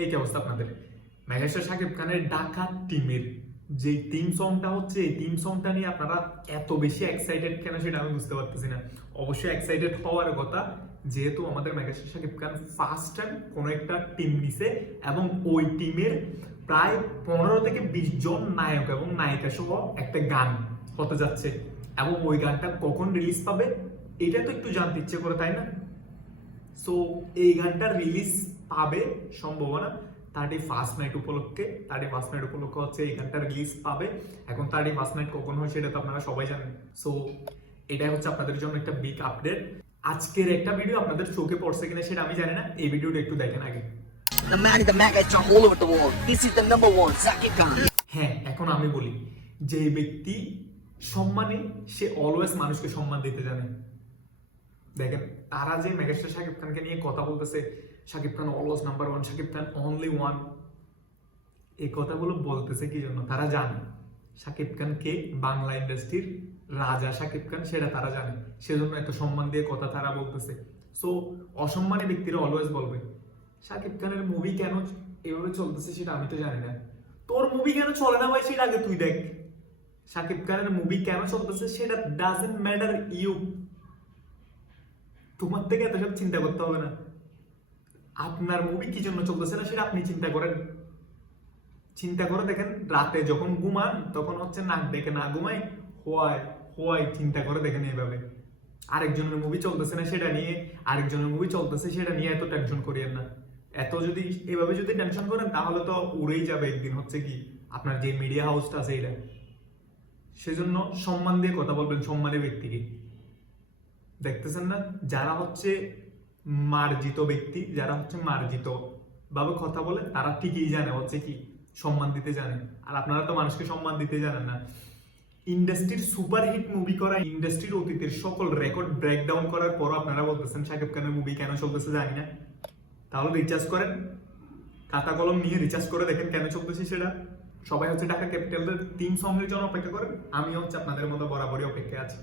এই কি অবস্থা আপনাদের? মেগাস্টার শাকিব খানের ডাকাত টিমের যে টিম সংটা হচ্ছে, এই টিম সংটা নিয়ে আপনারা এত বেশি এক্সাইটেড কেন সেটা আমি বুঝতে পারতেছি না। অবশ্যই এক্সাইটেড হওয়ার কথা, যেহেতু আমাদের megastar Shakib Khan first time কোনো একটা টিম নিছে এবং ওই টিমের প্রায় 15 থেকে 20 জন নায়ক এবং নায়িকা সহ একটা গান হতে যাচ্ছে, এবং ওই গানটা কখন রিলিজ পাবে এটা তো একটু জানতে ইচ্ছে করে, তাই না? সো এই গানটা রিলিজ পাবে সম্ভাবনা 31st নাইট উপলক্ষে। 31st নাইট উপলক্ষে হচ্ছে এই গানটা রিলিজ পাবে। এখন 31st নাইট কখন হয় সেটা তো আপনারা সবাই জানেন। সো এটাই হচ্ছে আপনাদের জন্য একটা বিগ আপডেট। আজকের একটা ভিডিও আপনাদের চোখে পড়ছে কিনা সেটা আমি জানি না, এই ভিডিওটা একটু দেখেন আগে। The man in the megatron all over the world. This is the number one, Zakir Khan. হ্যাঁ, এখন আমি বলি, যে ব্যক্তি সম্মানে সে অলওয়েজ মানুষকে সম্মান দিতে জানে। দেখেন, তারা যে মেগাস্টার শাকিব খানকে নিয়ে কথা বলতেছে, Shakib Khan always number one, Shakib Khan only one, এই কথাগুলো বলতেছে কি জন্য? তারা জানে শাকিব খান কে, বাংলা ইন্ডাস্ট্রির রাজা শাকিব খান, সেটা তারা জানে। সেজন্য এত সম্মান দিয়ে কথা তারা বলতেছে। সো অসম্মানী ব্যক্তিরা অলওয়েজ বলবে শাকিব খানের মুভি কেন এভাবে চলতেছে সেটা আমি তো জানি না। তোর মুভি কেন চলে না ভাই সেটা আগে তুই দেখ। শাকিব খানের মুভি কেন চলতেছে সেটা ডাজন্ট ম্যাটার ইউ। তোমার থেকে এত সব চিন্তা করতে হবে না। আপনার মুভি কি জন্য চলতেছে না সেটা আপনি চিন্তা করেন। চিন্তা করে দেখেন, রাতে যখন ঘুমান তখন হচ্ছে নাক ডেকে না ঘুমাই, হোয়াই হোয়াই চিন্তা করে দেখেন এইভাবে। আরেকজনের মুভি চলতেছে না সেটা নিয়ে, আরেকজনের মুভি চলতেছে সেটা নিয়ে এত টেনশন করিয়েন না। এত যদি এভাবে যদি টেনশন করেন তাহলে তো উড়েই যাবে একদিন হচ্ছে কি আপনার যে মিডিয়া হাউসটা আছে এটা। সেজন্য সম্মান দিয়ে কথা বলবেন, সম্মানের ব্যক্তিকে। দেখতেছেন না, যারা হচ্ছে মার্জিত ব্যক্তি, যারা হচ্ছে মার্জিত ভাবে কথা বলে, তারা ঠিকই জানে হচ্ছে কি সম্মান দিতে জানে। আর আপনারা তো মানুষকে সম্মান দিতে জানেন না। ইন্ডাস্ট্রির সুপারহিট মুভি করা, ইন্ডাস্ট্রির অতীতের সকল রেকর্ড ব্রেকডাউন করার পর আপনারা বলতেছেন শাকিব খানের মুভি কেন চলতেছে জানি না। তাহলে রিচার্জ করেন, খাতা কলম নিয়ে রিচার্জ করে দেখেন কেন চলতেছে সেটা। সবাই হচ্ছে ঢাকা ক্যাপিটালের টিম সঙ্গের জন্য অপেক্ষা করেন, আমি হচ্ছে আপনাদের মতো বরাবরই অপেক্ষায় আছি।